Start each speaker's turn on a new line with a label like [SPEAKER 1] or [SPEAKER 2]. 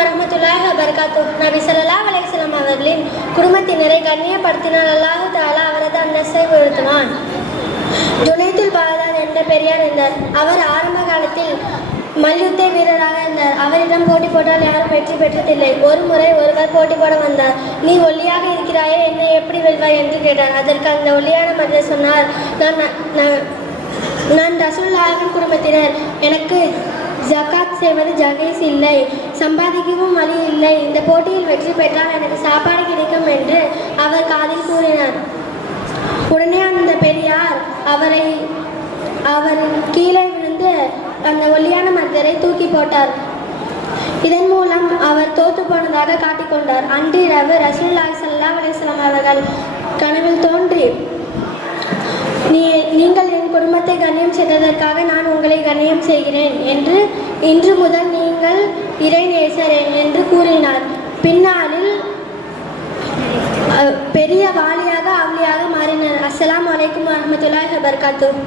[SPEAKER 1] வரமத்துல்லாஹ் வபரகாத்து நபி ஸல்லல்லாஹு அலைஹி அவர்களின் குடும்பத்தினரை கண்ணியப்படுத்தினால் அல்லாஹு தாலா அவரது அந்தஸ்தை உயர்த்தினான். ஜுனைத்துல் பாகதாத் என்ற பெரியார் இருந்தார். அவர் ஆரம்ப காலத்தில் மல்யுத்த வீரராக இருந்தார். அவரிடம் போட்டி போட்டால் யாரும் வெற்றி பெற்றதில்லை. ஒரு முறை ஒருவர் போட்டி போட வந்தார். நீ ஒல்லியாக இருக்கிறாயே? என்னை எப்படி வெல்வாய்? என்று கேட்டார். அதற்கு அந்த ஒல்லியான மனிதர் சொன்னார் நான் நான் ரசூல்லாவின் குடும்பத்தினர். எனக்கு ஜக்கா செய்வது ஜகீஸ் இல்லை. சம்பாதிக்கவும் வழி இல்லை. இந்த போட்டியில் வெற்றி பெற்றால் எனக்கு சாப்பாடு கிடைக்கும் என்று அவர் காதில் கூறினார். உடனே அந்த பெரியார் அவரை அவர் கீழே விழுந்து அந்த ஒல்லியான மனிதரை தூக்கி போட்டார். இதன் மூலம் அவர் தோத்து போனதாக காட்டிக்கொண்டார் அன்று இரவு ரசூலுல்லாஹி சல்லா அலைஹி அவர்கள் கனவில் தோன்றி பாவத்தை கண்ணியம் செய்ததற்காக நான் உங்களை கண்ணியம் செய்கிறேன் என்று இன்று முதல் நீங்கள் இறைநேசர் என்று கூறினார். பின்னாளில் பெரிய வாலியாக அவளியாக மாறினார். அஸ்லாம் அலைக்கும் வரமத்துல்லாஹ் வபரகாத்துஹ்.